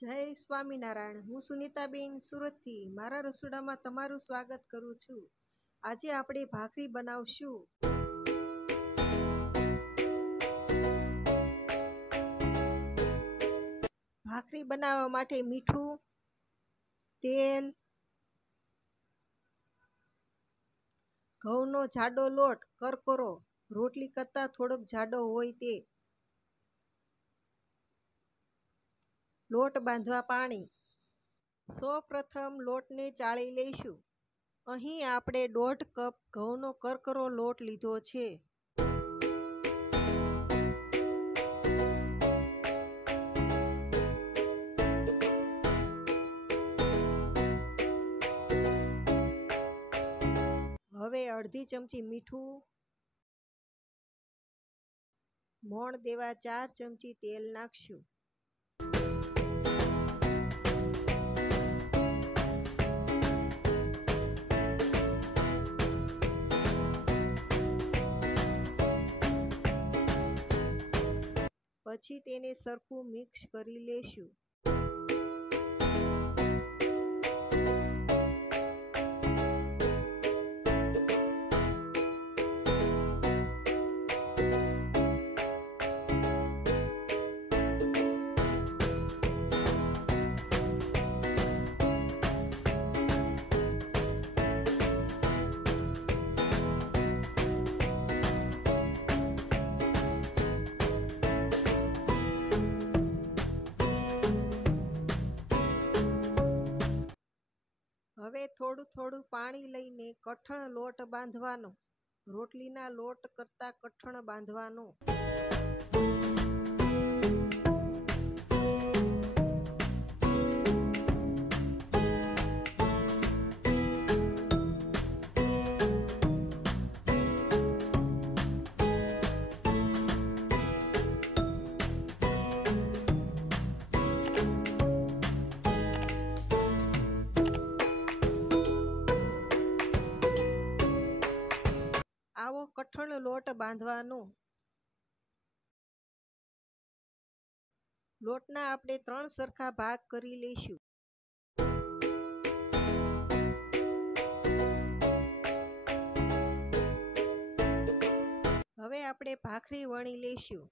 જય સ્વામિનારાયણ। હું સુનીતાબેન સુરતથી મારા રસોડામાં તમારું સ્વાગત કરું છું। આજે આપણે ભાખરી બનાવશું। ભાખરી બનાવવા માટે મીઠું, તેલ, ઘઉંનો જાડો લોટ કરકરો, રોટલી કરતાં થોડોક જાડો હોય તે, લોટ બાંધવા પાણી। સૌપ્રથમ લોટને ચાળી લઈશું। અહીં આપણે 1.5 કપ ઘઉંનો કરકરો લોટ લીધો છે। હવે અડધી ચમચી મીઠું, મોણ દેવા 4 ચમચી તેલ નાખશું। પછી તેને સરખું મિક્સ કરી લેશું। હવે થોડું થોડું પાણી લઈને કઠણ લોટ બાંધવાનો। રોટલીના લોટ કરતાં કઠણ બાંધવાનો। આવો કઠણ લોટ બાંધવાનો। લોટના આપણે 3 સરખા ભાગ કરી લઈશું। હવે આપણે ભાખરી વણી લઈશું।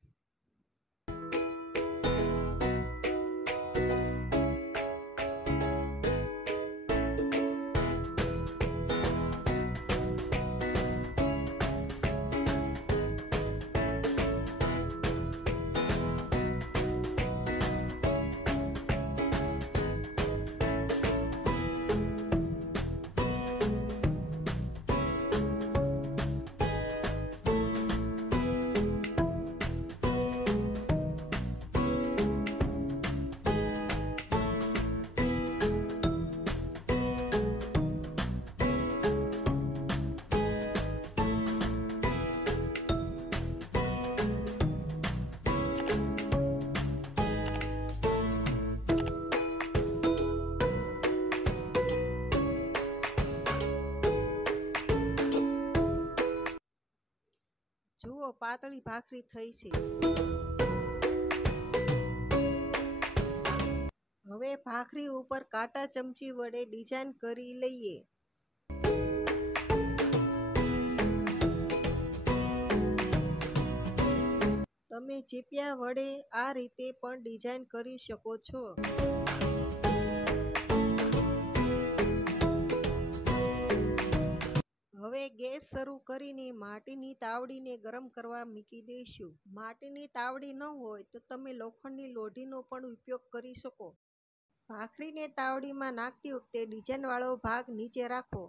જુઓ પાતળી ભાખરી થઈ છે। હવે ભાખરી ઉપર કાંટા ચમચી વડે ડિઝાઇન કરી લઈએ। તમે ચીપિયા વડે આ રીતે પણ ડિઝાઇન કરી શકો છો। હવે ગેસ શરૂ કરીને માટીની તાવડીને ગરમ કરવા મૂકી દઈશું। માટીની તાવડી ન હોય તો તમે લોખંડની લોઢીનો પણ ઉપયોગ કરી શકો। ભાખરીને તાવડીમાં નાખતી વખતે ડિઝાઇનવાળો ભાગ નીચે રાખો।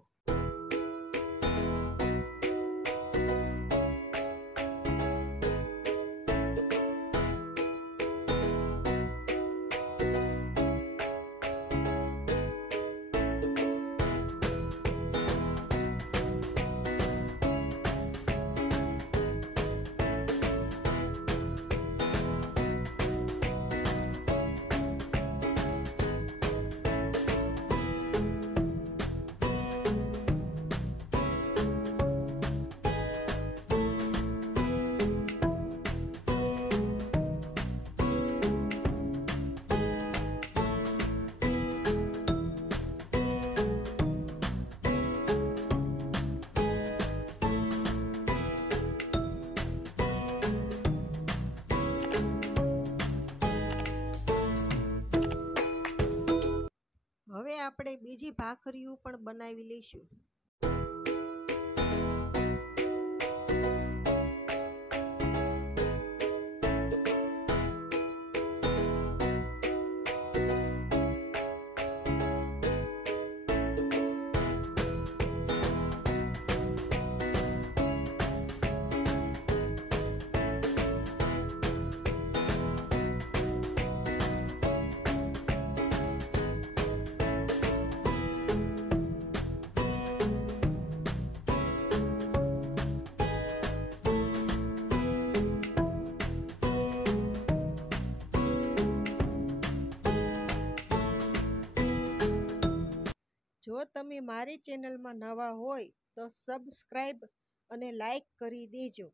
આપણે બીજી ભાખરીઓ પણ બનાવી લઈશું. જો તમે મારી ચેનલમાં નવા હોય તો સબસ્ક્રાઇબ અને લાઈક કરી દેજો.